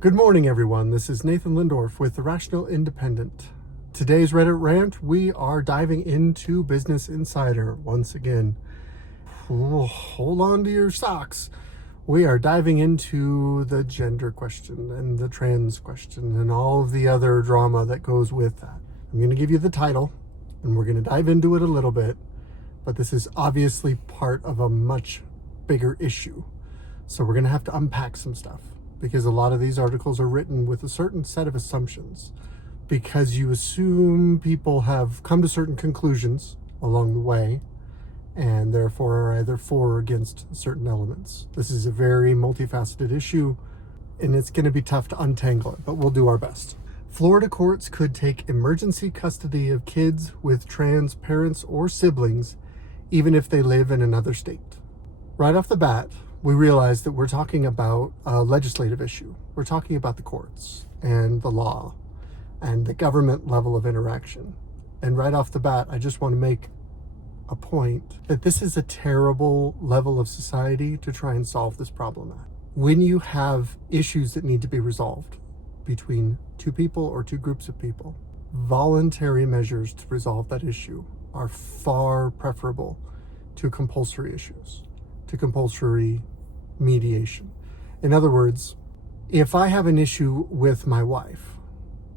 Good morning, everyone. This is Nathan Lindorf with The Rational Independent. Today's Reddit Rant, we are diving into Business Insider once again. Hold on to your socks. We are diving into the gender question and the trans question and all of the other drama that goes with that. I'm going to give you the title and we're going to dive into it a little bit, but this is obviously part of a much bigger issue. So we're going to have to unpack some stuff, because a lot of these articles are written with a certain set of assumptions, because you assume people have come to certain conclusions along the way and therefore are either for or against certain elements. This is a very multifaceted issue and it's going to be tough to untangle it, but we'll do our best. Florida courts could take emergency custody of kids with trans parents or siblings, even if they live in another state. Right off the bat, we realize that we're talking about a legislative issue. We're talking about the courts and the law and the government level of interaction. And right off the bat, I just want to make a point that this is a terrible level of society to try and solve this problem at. When you have issues that need to be resolved between two people or two groups of people, voluntary measures to resolve that issue are far preferable to compulsory issues, to compulsory mediation. In other words, if I have an issue with my wife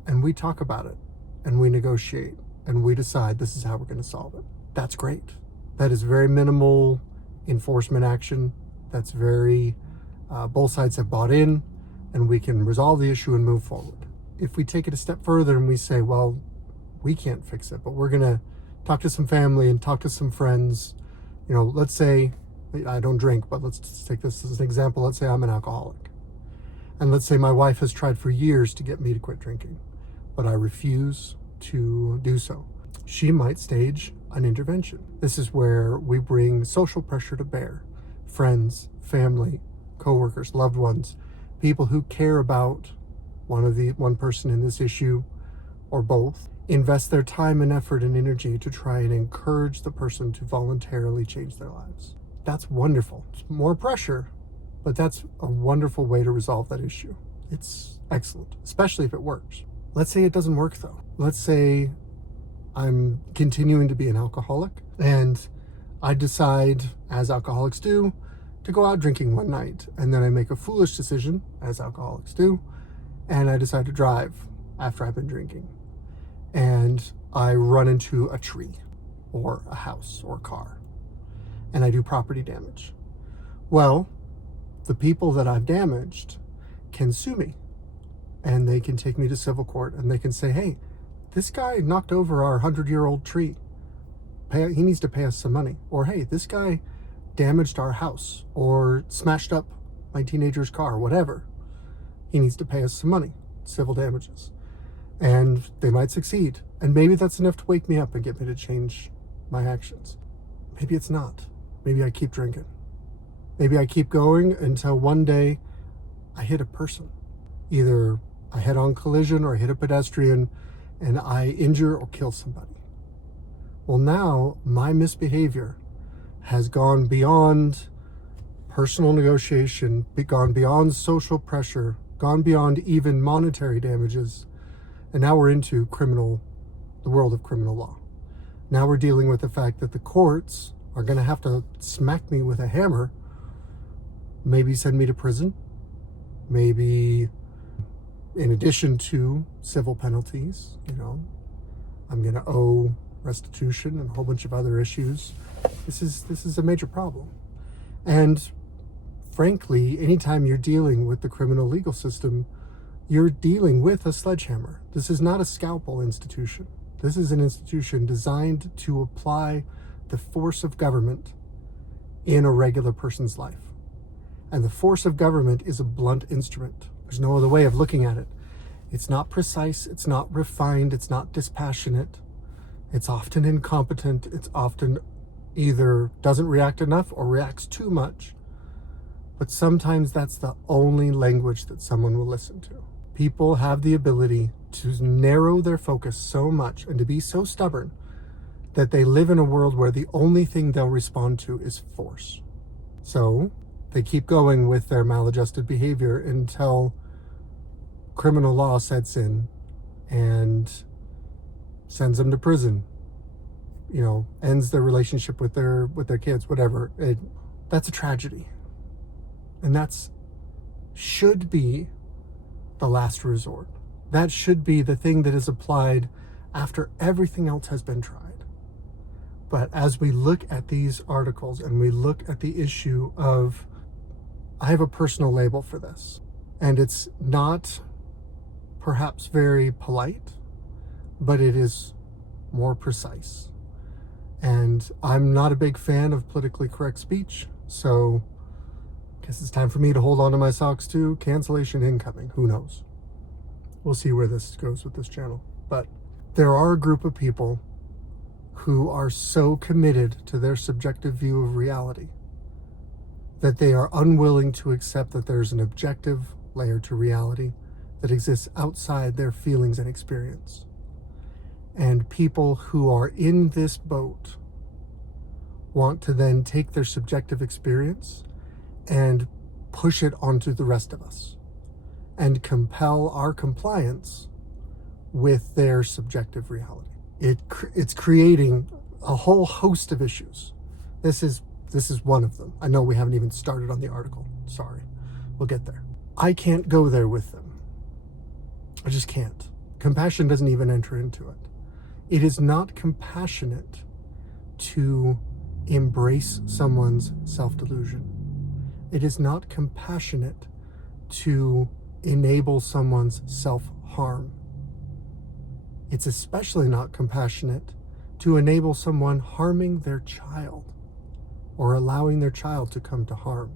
and we talk about it and we negotiate and we decide this is how we're going to solve it, that's great. That is very minimal enforcement action. That's very, both sides have bought in and we can resolve the issue and move forward. If we take it a step further and we say, well, we can't fix it, but we're going to talk to some family and talk to some friends. You know, let's say I don't drink, but let's take this as an example. Let's say I'm an alcoholic. And let's say my wife has tried for years to get me to quit drinking, but I refuse to do so. She might stage an intervention. This is where we bring social pressure to bear. Friends, family, coworkers, loved ones, people who care about one person in this issue or both, invest their time and effort and energy to try and encourage the person to voluntarily change their lives. That's wonderful. It's more pressure, but that's a wonderful way to resolve that issue. It's excellent, especially if it works. Let's say it doesn't work though. Let's say I'm continuing to be an alcoholic and I decide, as alcoholics do, to go out drinking one night, and then I make a foolish decision, as alcoholics do, and I decide to drive after I've been drinking. And I run into a tree or a house or a car, and I do property damage. Well, the people that I've damaged can sue me, and they can take me to civil court, and they can say, hey, this guy knocked over our 100-year-old tree. He needs to pay us some money. Or, hey, this guy damaged our house or smashed up my teenager's car, whatever. He needs to pay us some money, civil damages. And they might succeed. And maybe that's enough to wake me up and get me to change my actions. Maybe it's not. Maybe I keep drinking. Maybe I keep going until one day I hit a person. Either a head-on collision or I hit a pedestrian and I injure or kill somebody. Well, now my misbehavior has gone beyond personal negotiation, gone beyond social pressure, gone beyond even monetary damages, and now we're into the world of criminal law. Now we're dealing with the fact that the courts are going to have to smack me with a hammer, maybe send me to prison, maybe in addition to civil penalties, I'm going to owe restitution and a whole bunch of other issues. This is a major problem. And frankly, anytime you're dealing with the criminal legal system, you're dealing with a sledgehammer. This is not a scalpel institution. This is an institution designed to apply the force of government in a regular person's life. And the force of government is a blunt instrument. There's no other way of looking at it. It's not precise, it's not refined, it's not dispassionate. It's often incompetent, it's often either doesn't react enough or reacts too much. But sometimes that's the only language that someone will listen to. People have the ability to narrow their focus so much and to be so stubborn that they live in a world where the only thing they'll respond to is force. So they keep going with their maladjusted behavior until criminal law sets in and sends them to prison, ends their relationship with their kids, whatever. That's a tragedy. And that's should be the last resort. That should be the thing that is applied after everything else has been tried. But as we look at these articles and we look at the issue of, I have a personal label for this, and it's not perhaps very polite, but it is more precise. And I'm not a big fan of politically correct speech, so I guess it's time for me to hold on to my socks too. Cancellation incoming. Who knows? We'll see where this goes with this channel. But there are a group of people who are so committed to their subjective view of reality that they are unwilling to accept that there's an objective layer to reality that exists outside their feelings and experience. And people who are in this boat want to then take their subjective experience and push it onto the rest of us and compel our compliance with their subjective reality. It's creating a whole host of issues. This is one of them. I know we haven't even started on the article. Sorry. We'll get there. I can't go there with them. I just can't. Compassion doesn't even enter into it. It is not compassionate to embrace someone's self-delusion. It is not compassionate to enable someone's self-harm. It's especially not compassionate to enable someone harming their child or allowing their child to come to harm.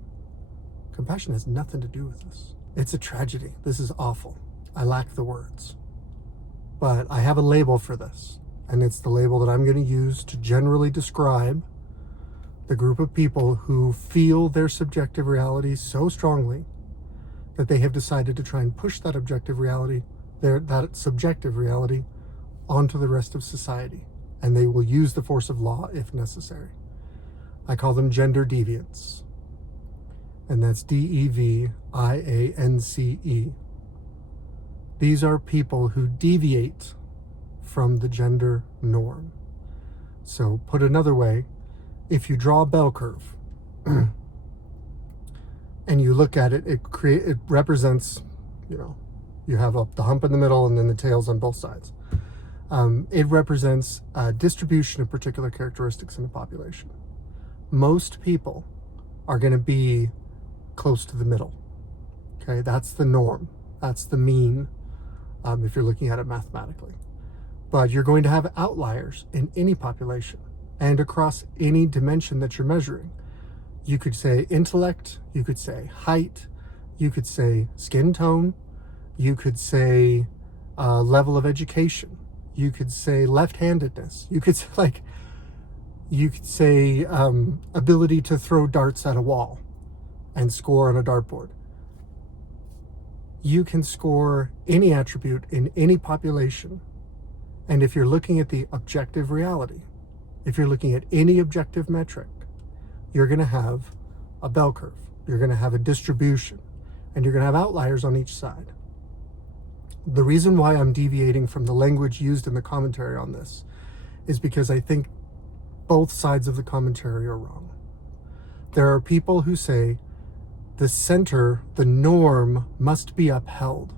Compassion has nothing to do with this. It's a tragedy. This is awful. I lack the words. But I have a label for this, and it's the label that I'm going to use to generally describe the group of people who feel their subjective reality so strongly that they have decided to try and push that objective reality, that subjective reality, onto the rest of society. And they will use the force of law if necessary. I call them gender deviants. And that's Deviance. These are people who deviate from the gender norm. So put another way, if you draw a bell curve and you look at it, it represents, you have the hump in the middle and then the tails on both sides. It represents a distribution of particular characteristics in a population. Most people are going to be close to the middle. Okay, that's the norm. That's the mean, if you're looking at it mathematically. But you're going to have outliers in any population and across any dimension that you're measuring. You could say intellect, you could say height, you could say skin tone, you could say level of education, you could say left-handedness, you could say ability to throw darts at a wall and score on a dartboard. You can score any attribute in any population. And if you're looking at the objective reality, if you're looking at any objective metric, you're going to have a bell curve. You're going to have a distribution, and you're going to have outliers on each side. The reason why I'm deviating from the language used in the commentary on this is because I think both sides of the commentary are wrong. There are people who say the center, the norm, must be upheld.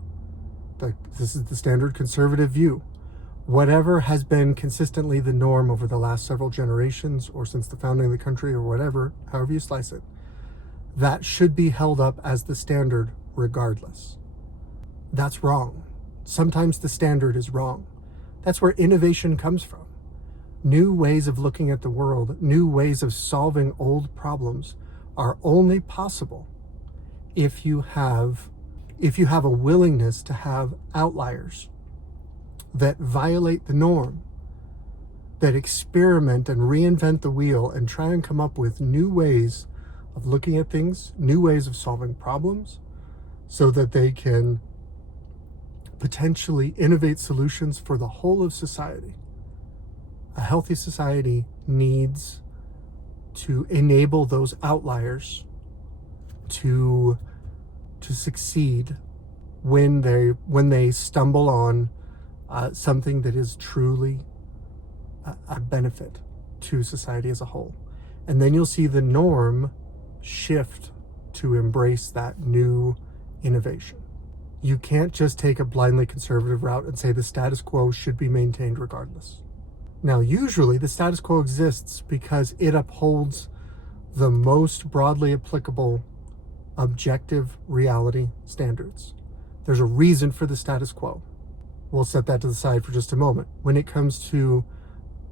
This is the standard conservative view. Whatever has been consistently the norm over the last several generations or since the founding of the country or whatever, however you slice it, that should be held up as the standard regardless. That's wrong. Sometimes the standard is wrong. That's where innovation comes from. New ways of looking at the world, new ways of solving old problems are only possible if you have a willingness to have outliers that violate the norm, that experiment and reinvent the wheel and try and come up with new ways of looking at things, new ways of solving problems, so that they can potentially innovate solutions for the whole of society. A healthy society needs to enable those outliers to succeed when they stumble on something that is truly a benefit to society as a whole. And then you'll see the norm shift to embrace that new innovation. You can't just take a blindly conservative route and say the status quo should be maintained regardless. Now, usually the status quo exists because it upholds the most broadly applicable objective reality standards. There's a reason for the status quo. We'll set that to the side for just a moment. When it comes to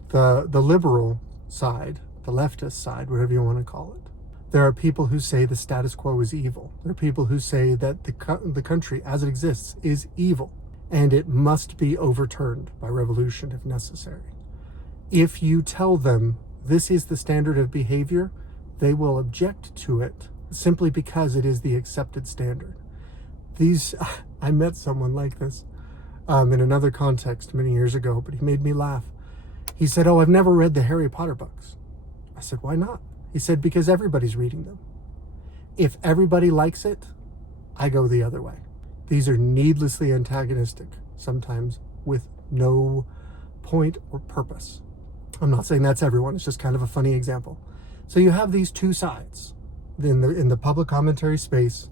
the liberal side, the leftist side, whatever you want to call it, there are people who say the status quo is evil. There are people who say that the country as it exists is evil and it must be overturned by revolution if necessary. If you tell them this is the standard of behavior, they will object to it simply because it is the accepted standard. I met someone like this in another context many years ago, but he made me laugh. He said, "Oh, I've never read the Harry Potter books." I said, "Why not?" He said, "Because everybody's reading them. If everybody likes it, I go the other way." These are needlessly antagonistic, sometimes with no point or purpose. I'm not saying that's everyone, it's just kind of a funny example. So you have these two sides in the public commentary space.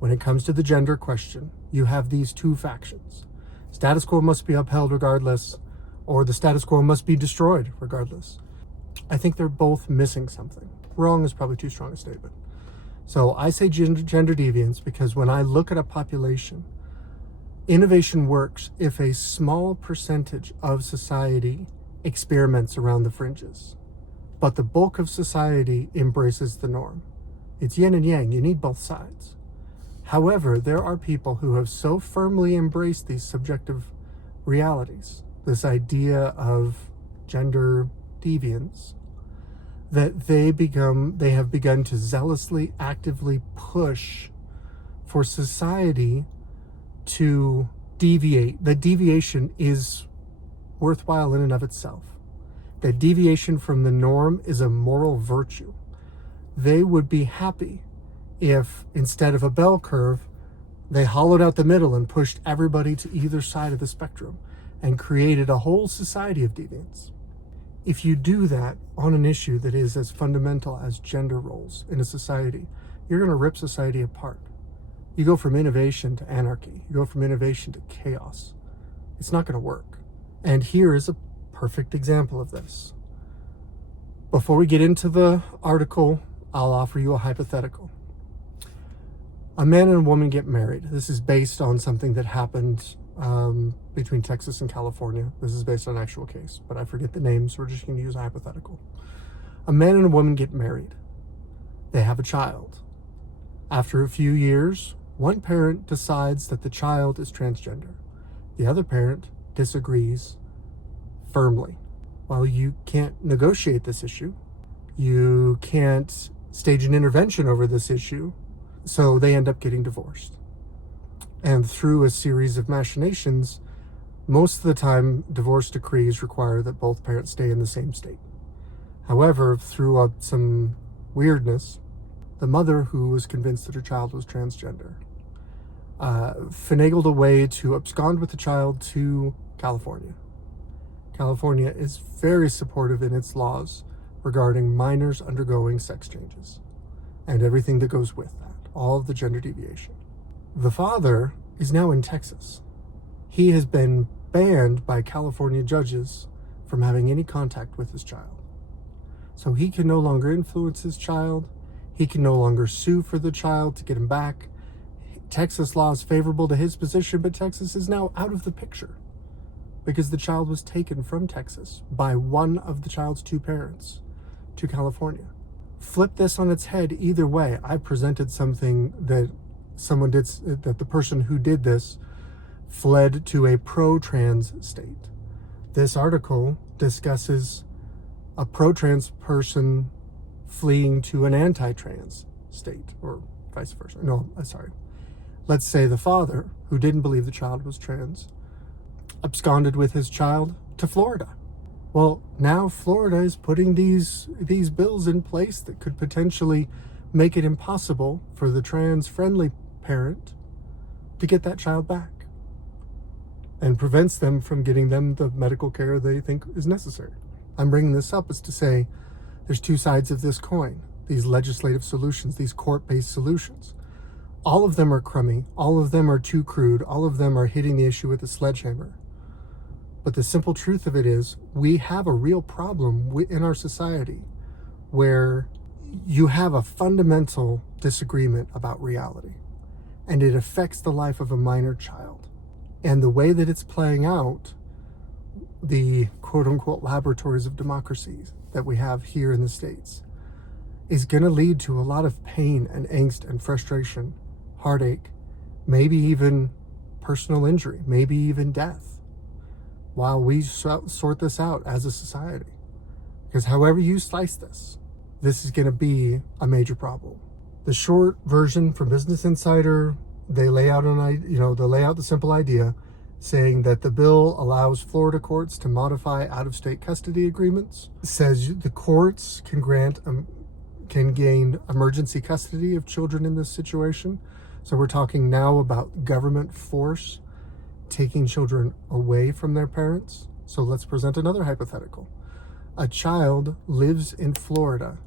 When it comes to the gender question, you have these two factions. Status quo must be upheld regardless, or the status quo must be destroyed regardless. I think they're both missing something. Wrong is probably too strong a statement. So I say gender deviance because when I look at a population, innovation works if a small percentage of society experiments around the fringes, but the bulk of society embraces the norm. It's yin and yang. You need both sides. However, there are people who have so firmly embraced these subjective realities, this idea of gender deviance, that they have begun to zealously, actively push for society to deviate. That deviation is worthwhile in and of itself. That deviation from the norm is a moral virtue. They would be happy if, instead of a bell curve, they hollowed out the middle and pushed everybody to either side of the spectrum and created a whole society of deviance. If you do that on an issue that is as fundamental as gender roles in a society, you're going to rip society apart. You go from innovation to anarchy. You go from innovation to chaos. It's not going to work. And here is a perfect example of this. Before we get into the article, I'll offer you a hypothetical. A man and a woman get married. This is based on something that happened between Texas and California. This is based on an actual case, but I forget the names, so we're just going to use a hypothetical. A man and a woman get married. They have a child. After a few years, one parent decides that the child is transgender. The other parent disagrees firmly. While you can't negotiate this issue, you can't stage an intervention over this issue, so they end up getting divorced. And through a series of machinations, most of the time, divorce decrees require that both parents stay in the same state. However, through some weirdness, the mother, who was convinced that her child was transgender, finagled a way to abscond with the child to California. California is very supportive in its laws regarding minors undergoing sex changes and everything that goes with that, all of the gender deviation. The father is now in Texas. He has been banned by California judges from having any contact with his child. So he can no longer influence his child. He can no longer sue for the child to get him back. Texas law is favorable to his position, but Texas is now out of the picture because the child was taken from Texas by one of the child's two parents to California. Flip this on its head either way. I presented something that someone did, that the person who did this fled to a pro-trans state. This article discusses a pro-trans person fleeing to an anti-trans state, or vice versa. No, sorry. Let's say the father, who didn't believe the child was trans, absconded with his child to Florida. Well, now Florida is putting these bills in place that could potentially make it impossible for the trans-friendly parent to get that child back and prevents them from getting them the medical care they think is necessary. I'm bringing this up is to say there's two sides of this coin. These legislative solutions, these court-based solutions. All of them are crummy. All of them are too crude. All of them are hitting the issue with a sledgehammer. But the simple truth of it is we have a real problem in our society where you have a fundamental disagreement about reality, and it affects the life of a minor child. And the way that it's playing out, the quote-unquote laboratories of democracy that we have here in the States, is going to lead to a lot of pain and angst and frustration, heartache, maybe even personal injury, maybe even death, while we sort this out as a society. Because however you slice this, this is going to be a major problem. The short version from Business Insider, they lay out the simple idea saying that the bill allows Florida courts to modify out-of-state custody agreements. It says the courts can gain emergency custody of children in this situation. So we're talking now about government force taking children away from their parents. So let's present another hypothetical. A child lives in Florida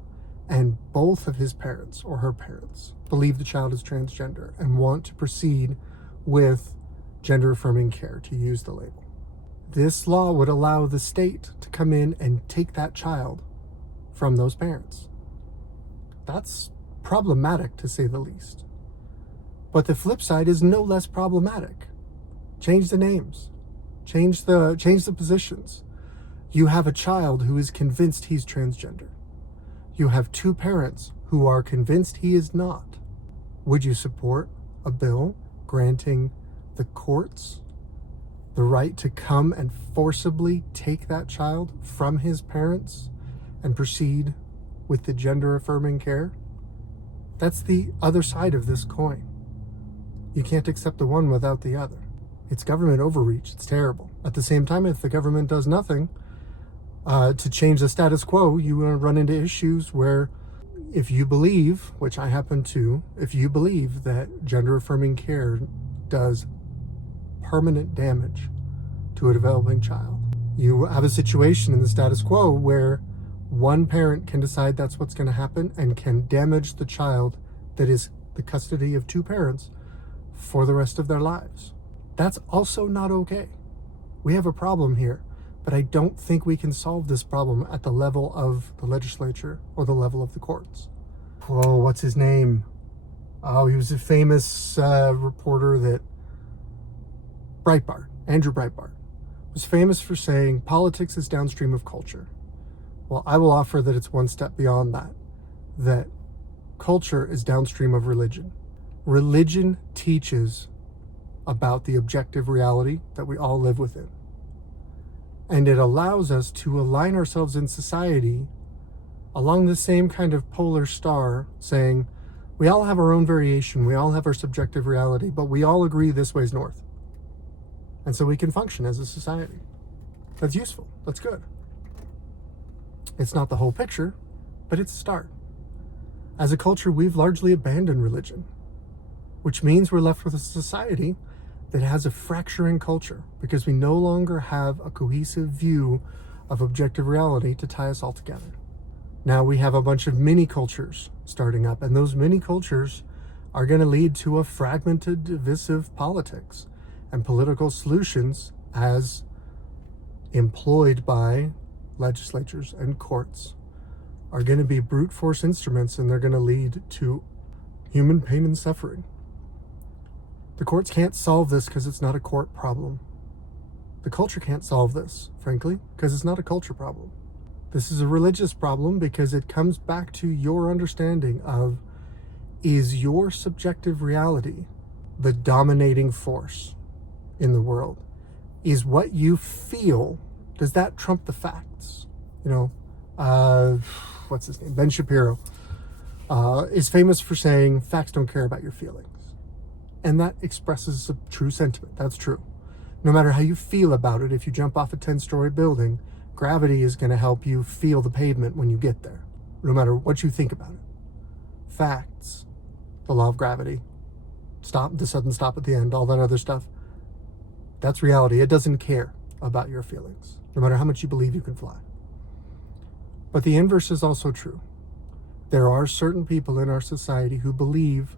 and both of his parents or her parents believe the child is transgender and want to proceed with gender affirming care, to use the label. This law would allow the state to come in and take that child from those parents. That's problematic, to say the least. But the flip side is no less problematic. Change the names. Change the positions. You have a child who is convinced he's transgender. You have two parents who are convinced he is not. Would you support a bill granting the courts the right to come and forcibly take that child from his parents and proceed with the gender affirming care? That's the other side of this coin. You can't accept the one without the other. It's government overreach. It's terrible. At the same time, if the government does nothing to change the status quo, you will run into issues where if you believe, which I happen to, if you believe that gender affirming care does permanent damage to a developing child, you have a situation in the status quo where one parent can decide that's what's going to happen and can damage the child that is the custody of two parents for the rest of their lives. That's also not okay. We have a problem here, but I don't think we can solve this problem at the level of the legislature or the level of the courts. Whoa, what's his name? Oh, he was a famous reporter that Andrew Breitbart, was famous for saying politics is downstream of culture. Well, I will offer that it's one step beyond that, that culture is downstream of religion. Religion teaches about the objective reality that we all live within. And it allows us to align ourselves in society along the same kind of polar star, saying we all have our own variation, we all have our subjective reality, but we all agree this way's north. And so we can function as a society. That's useful. That's good. It's not the whole picture, but it's a start. As a culture, we've largely abandoned religion, which means we're left with a society that has a fracturing culture because we no longer have a cohesive view of objective reality to tie us all together. Now we have a bunch of mini cultures starting up, and those mini cultures are going to lead to a fragmented, divisive politics and political solutions as employed by legislatures and courts are going to be brute force instruments, and they're going to lead to human pain and suffering. The courts can't solve this because it's not a court problem. The culture can't solve this, frankly, because it's not a culture problem. This is a religious problem because it comes back to your understanding of, is your subjective reality the dominating force in the world? Is what you feel, does that trump the facts? What's his name? Ben Shapiro is famous for saying facts don't care about your feelings. And that expresses a true sentiment. That's true. No matter how you feel about it, if you jump off a 10-story building, gravity is going to help you feel the pavement when you get there, no matter what you think about it. Facts, the law of gravity, stop, the sudden stop at the end, all that other stuff. That's reality. It doesn't care about your feelings, no matter how much you believe you can fly. But the inverse is also true. There are certain people in our society who believe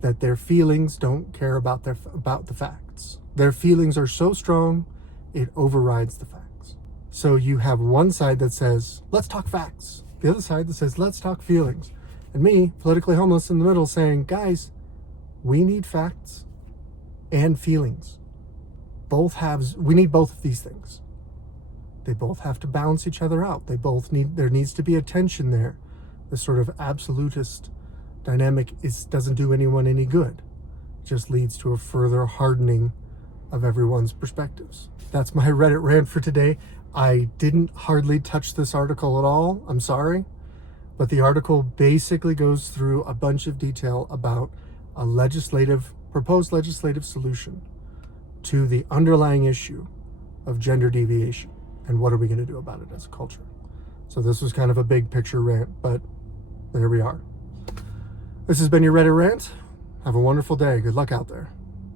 that their feelings don't care about the facts. Their feelings are so strong, it overrides the facts. So you have one side that says, let's talk facts. The other side that says, let's talk feelings. And me, politically homeless in the middle, saying, guys, we need facts and feelings. We need both of these things. They both have to balance each other out. There needs to be a tension there. This sort of absolutist dynamic doesn't do anyone any good. It just leads to a further hardening of everyone's perspectives. That's my Reddit rant for today. I didn't hardly touch this article at all. I'm sorry. But the article basically goes through a bunch of detail about a proposed legislative solution to the underlying issue of gender deviation. And what are we going to do about it as a culture? So this was kind of a big picture rant, but there we are. This has been your Reddit Rant. Have a wonderful day. Good luck out there.